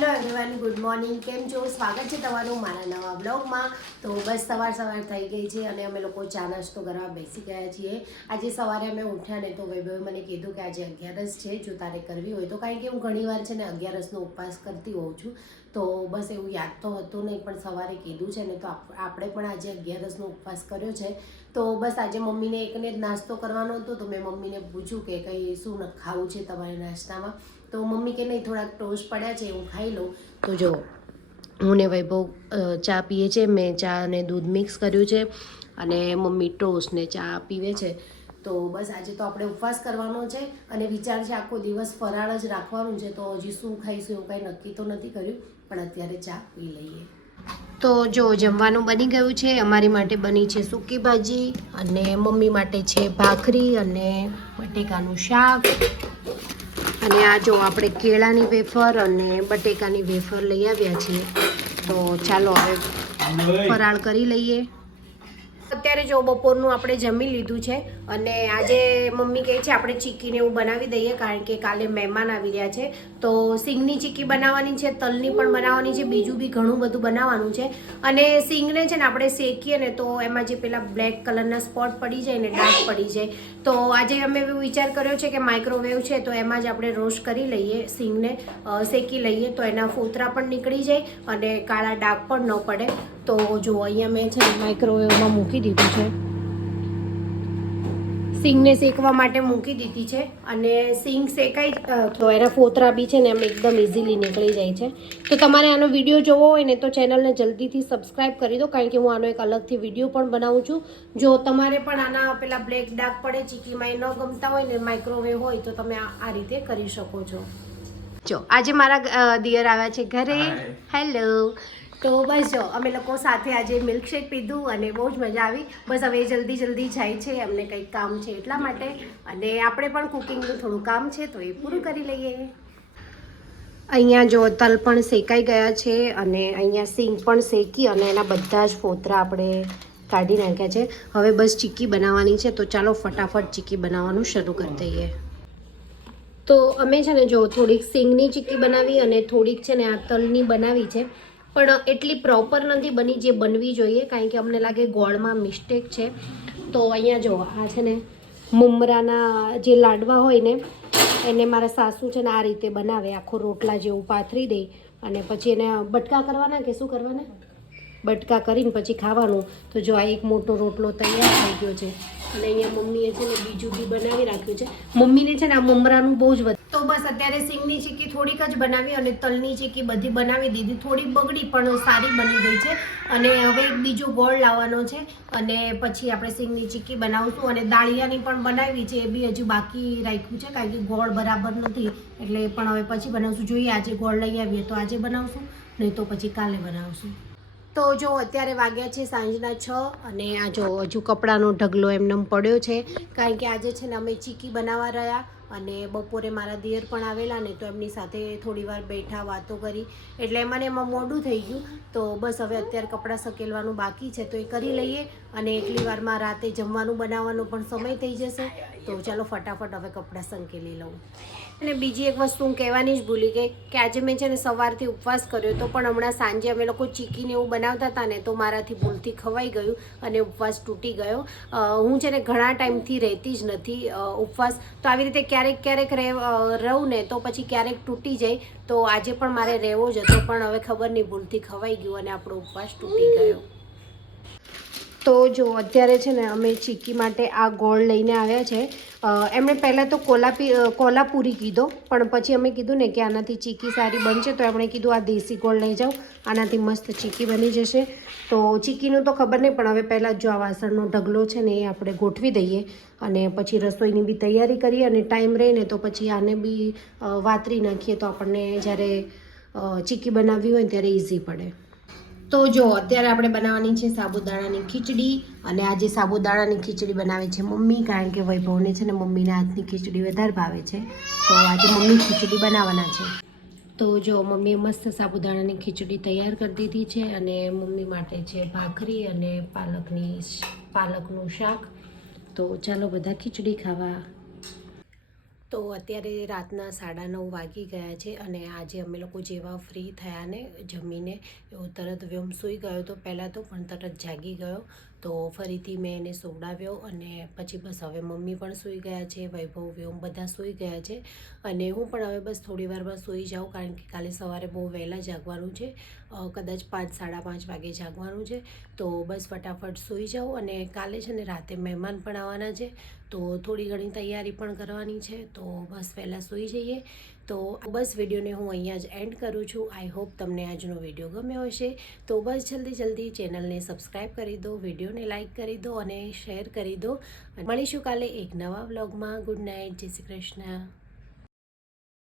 Hello everyone good morning કેમ છો? સ્વાગત છે તમારું મારા નવા બ્લોગમાં તો બસ સવાર સવાર થઈ ગઈ છે અને અમે લોકો ચા નાસ્તો કરવા બેસી ગયા છીએ. આજે સવારે અમે ઉઠ્યા ને તો વૈભવે મને કીધું કે આજે અગિયારસ છે, જો તારે કરવી હોય તો. કારણ કે હું ઘણીવાર છે ને અગિયારસનો ઉપવાસ કરતી હોઉં છું. તો બસ એવું યાદ તો હતું નહીં, પણ સવારે કીધું છે ને તો આપ- આપણે પણ આજે અગિયારસનો ઉપવાસ કર્યો છે. તો બસ આજે મમ્મીને એકને જ નાસ્તો કરવાનો હતો, તો મેં મમ્મીને પૂછ્યું કે કંઈ શું ખાવું છે તમારે નાસ્તામાં? તો મમ્મી કે નહીં, થોડાક ટોસ્ટ પડ્યા છે, હું ખાઈ લઉં. તો જો, હું ને વૈભવ ચા પીએ છે, મેં ચા અને દૂધ મિક્સ કર્યું છે અને મમ્મી ટોસ્ટ ને ચા પીવે છે. તો બસ આજે તો આપણે ઉપવાસ કરવાનો છે અને વિચાર છે આખો દિવસ ફરાળ જ રાખવાનું છે તો હજી શું ખાઈશું એવું કાંઈ નક્કી તો નથી કર્યું, પણ અત્યારે ચા પી લઈએ. તો જો જમવાનું બની ગયું છે, અમારી માટે બની છે સૂકી ભાજી અને મમ્મી માટે છે ભાખરી અને બટેકાનું શાક. અને આ જો આપણે કેળાની વેફર અને બટેકાની વેફર લઈ આવ્યા છીએ. તો ચાલો હવે ફરાળ કરી લઈએ. અત્યારે જો બપોરનું આપણે જમી લીધું છે અને આજે મમ્મી કહે છે આપણે ચીકીને એવું બનાવી દઈએ કારણ કે કાલે મહેમાન આવી રહ્યા છે. તો સિંગની ચીકી બનાવવાની છે, તલની પણ બનાવવાની છે, બીજું બી ઘણું બધું બનાવવાનું છે. અને સિંગને છે ને આપણે શેકીએ ને તો એમાં જે પેલા બ્લેક કલરના સ્પોટ પડી જાય ને ડાઘ પડી જાય. તો આજે અમે એવો વિચાર કર્યો છે કે માઇક્રોવેવ છે તો એમાં જ આપણે રોસ્ટ કરી લઈએ સિંગને શેકી લઈએ તો એના ફોતરા પણ નીકળી જાય અને કાળા ડાઘ પણ ન પડે. તો જો અહીંયા મેં છે માઇક્રોવેવમાં મૂકી દીધું છે. સિંગને શેકવા માટે મૂકી દીધી છે અને સિંગ શેકાઈ તો એના ફોતરા બી છે ને એમ એકદમ ઇઝીલી નીકળી જાય છે. તો તમારે આનો વીડિયો જોવો હોય ને તો ચેનલને જલ્દીથી સબસ્ક્રાઈબ કરી દો, કારણ કે હું આનો એક અલગથી વીડિયો પણ બનાવું છું. જો તમારે પણ આના પેલા બ્લેક ડાર્ક પડે ચીકીમાં એ ન ગમતા હોય ને માઇક્રોવેવ હોય તો તમે આ રીતે કરી શકો છો. જો આજે મારા દિયર આવ્યા છે ઘરે. હેલો તો બસ જો અમે લોકો સાથે આજે મિલ્કશેક પીધું અને બહુ જ મજા આવી. બસ હવે જલ્દી જલ્દી જાય છે અમને કંઈક કામ છે એટલા માટે. અને આપણે પણ કુકિંગનું થોડું કામ છે તો એ પૂરું કરી લઈએ. અહીંયા જો તલ પણ શેકાઈ ગયા છે અને અહીંયા સિંગ પણ શેકી અને એના બધા જ ફોતરા આપણે કાઢી નાખ્યા છે. હવે બસ ચીક્કી બનાવવાની છે તો ચાલો ફટાફટ ચીક્કી બનાવવાનું શરૂ કરી દઈએ. તો અમે છે ને જો થોડીક સિંગની ચીક્કી બનાવી અને થોડીક છે ને આ તલની બનાવી છે. પણ એટલી પ્રોપર નથી બની જે બનવી જોઈએ, કારણ કે અમને લાગે ગોળમાં મિસ્ટેક છે. તો અહીંયા જો, આ છે ને મુમરાના જે લાડવા હોય ને, એને મારા સાસુ છે ને આ રીતે બનાવે, આખો રોટલા જેવું પાથરી દે અને પછી એને બટકા કરવાના કે શું કરવાના? બટકા કરીને પછી ખાવાનું. તો જો આ એક મોટો રોટલો તૈયાર થઈ ગયો છે. અને અહીંયા મમ્મીએ છે ને બીજું બી બનાવી રાખ્યું છે. મમ્મીને છે ને આ મમરાનું બહુ જ તો બસ અત્યારે સિંગની ચીકી થોડીક જ બનાવી અને તલની ચીક્કી બધી બનાવી દીધી. થોડી બગડી પણ સારી બની ગઈ છે. અને હવે બીજો ગોળ લાવવાનો છે અને પછી આપણે સિંગની ચીક્કી બનાવશું અને દાળિયાની પણ બનાવી છે, એ બી હજુ બાકી રાખ્યું છે કારણ કે ગોળ બરાબર નથી. એટલે પણ હવે પછી બનાવશું. જોઈએ આજે ગોળ લઈ આવીએ તો આજે બનાવશું, નહીં તો પછી કાલે બનાવશું. તો જો અત્યારે વાગ્યા છે સાંજના છ અને આ જો હજુ કપડાનો ઢગલો એમનેમ પડ્યો છે, કારણ કે આજે છે ને અમે ચીકી બનાવવા રહ્યા અને બપોરે મારા દિયર પણ આવેલા ને તો એમની સાથે થોડીવાર બેઠા વાતો કરી. એટલે મને એમાં મોડું થઈ ગયું. તો બસ હવે અત્યારે કપડાં સકેલવાનું બાકી છે, તો એ કરી લઈએ અને એટલી વારમાં રાતે જમવાનું બનાવવાનો પણ સમય થઈ જશે. તો ચાલો ફટાફટ હવે કપડાં સંકેલી લઉં. અને બીજી એક વસ્તુ હું કહેવાની જ ભૂલી ગઈ કે આજે મેં છે ને સવારથી ઉપવાસ કર્યો તો પણ હમણાં સાંજે અમે લોકો ચીકીને એવું બનાવતા હતા ને તો મારાથી ભૂલથી ખવાઈ ગયું અને ઉપવાસ તૂટી ગયો. હું છે ને ઘણા ટાઈમથી રહેતી જ નથી ઉપવાસ. તો આવી રીતે ક્યારેક ક્યારેક રહે રહું ને તો પછી ક્યારેક તૂટી જાય. તો આજે પણ મારે રહેવો જ હતો પણ હવે ખબર નહીં, ભૂલથી ખવાઈ ગયું અને આપણો ઉપવાસ તૂટી ગયો. તો જો અત્યારે છે ને અમે ચીકી માટે આ ગોળ લઈને આવ્યા છે. એમણે પહેલાં તો કોલાપી કોલાપુરી કીધો, પણ પછી અમે કીધું ને કે આનાથી ચીકી સારી બનશે તો એમણે કીધું આ દેશી ગોળ લઈ જાઓ, આનાથી મસ્ત ચીકી બની જશે. તો ચીકીનું તો ખબર નહીં, પણ હવે પહેલાં જો આ વાસણનો ઢગલો છે ને એ આપણે ગોઠવી દઈએ અને પછી રસોઈની બી તૈયારી કરીએ અને ટાઈમ રહે ને તો પછી આને બી વાતરી નાખીએ તો આપણને જ્યારે ચીકી બનાવવી હોય ત્યારે ઇઝી પડે. તો જો, અત્યારે આપણે બનાવવાની છે સાબુદાણાની ખીચડી અને આજે સાબુદાણાની ખીચડી બનાવે છે મમ્મી, કારણ કે વૈભવને છે ને મમ્મીના હાથની ખીચડી વધારે ભાવે છે. તો આજે મમ્મી ખીચડી બનાવવાના છે. તો જો, મમ્મીએ મસ્ત સાબુદાણાની ખીચડી તૈયાર કરી દીધી છે અને મમ્મી માટે છે ભાખરી અને પાલકની પાલકનું શાક. તો ચાલો બધા ખીચડી ખાવા તો અત્યારે રાતના સાડા નવ વાગી ગયા છે અને આજે અમે લોકો જેવા ફ્રી થયા ને જમીને, એવો તરત વ્યોમ સૂઈ ગયો તો પહેલાં તો પણ તરત જાગી ગયો. તો ફરીથી મેં એને સોવડાવ્યો અને પછી બસ હવે મમ્મી પણ સૂઈ ગયા છે વૈભવ વ્યોમ બધા સૂઈ ગયા છે અને હું પણ હવે બસ થોડી વારમાં સૂઈ જાઉં કારણ કે કાલે સવારે બહુ વહેલા જાગવાનું છે કદાચ પાંચ, સાડા પાંચ વાગે જાગવાનું છે. તો બસ ફટાફટ સૂઈ જાઉં અને કાલે છે ને રાતે મહેમાન પણ આવવાના છે, તો થોડી ઘણી તૈયારી પણ કરવાની છે, તો બસ પહેલાં સૂઈ જઈએ. તો બસ વિડીયોને હું અહીંયા જ એન્ડ કરું છું. આઈ હોપ તમને આજનો વીડિયો ગમ્યો હશે. તો બસ જલ્દી જલ્દી ચેનલને સબસ્ક્રાઈબ કરી દો, વિડીયોને લાઈક કરી દો અને શેર કરી દો. મળીશું કાલે એક નવા વ્લોગમાં ગુડ નાઇટ જય શ્રી કૃષ્ણ.